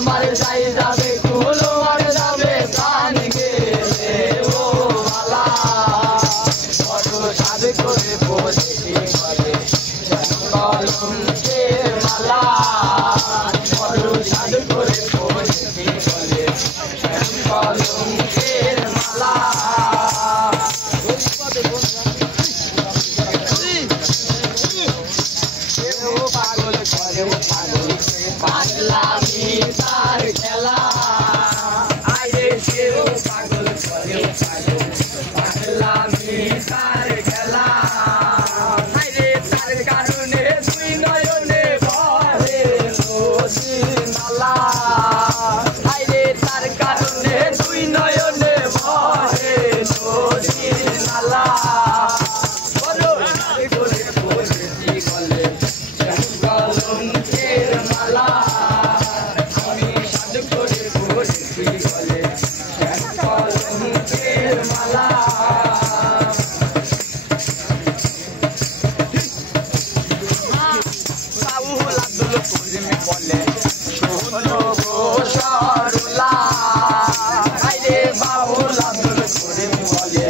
আমার যাই যাবে কুলো আর যাবে প্রাণ গেলে ও মালা বড় সাদ করে বসেছি ঘরে কলঙ্কের মালা বড় সাদ করে বসেছি ঘরে কলঙ্কের মালা পাগল করে পাগলামি তার খেলা আরে সেও পাগল করে পাগলামি তার খেলা আরে তার কারণে দুই নয়নে বহে নদী নালা আরে তার কারণে দুই নয়নে বহে নদী নালা বড় করে বসেছি গলে কলঙ্কের মালা আমি সাদ করে বসেছি গলে কলঙ্কের মালা বাউল আব্দুল করিম বলে শোনো গো সরলা আরে বাউল আব্দুল করিম বলে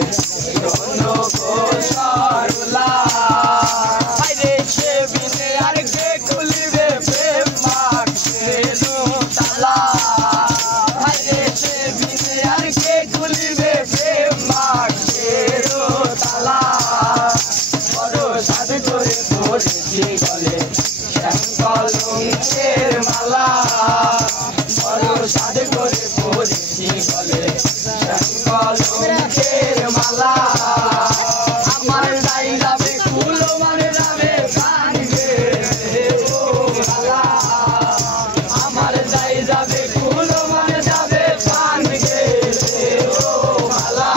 শোনো গো সরলা আরে সে বিনে আর কে খুলিবে প্রেম মাখেলো তালা আরে সে বিনে আর কে খুলিবে প্রেম মাখেলো তালা বড় সাদ করে পড়েছি গলে কলঙ্কের মালা বড় সাদ করে পড়েছি গলে কলঙ্কের মালা আমার যাই যাবে কুলো মানে যাবে প্রাণ গেলে ও মালা আমার যাই যাবে কুলো মানে যাবে প্রাণ গেলে ও মালা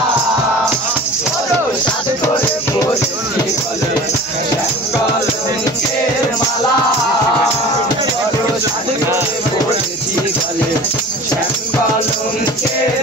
বড় সাদ করে পড়েছি গলে কলঙ্কের মালা বড় সাদ করে পড়েছি গলে কলঙ্কের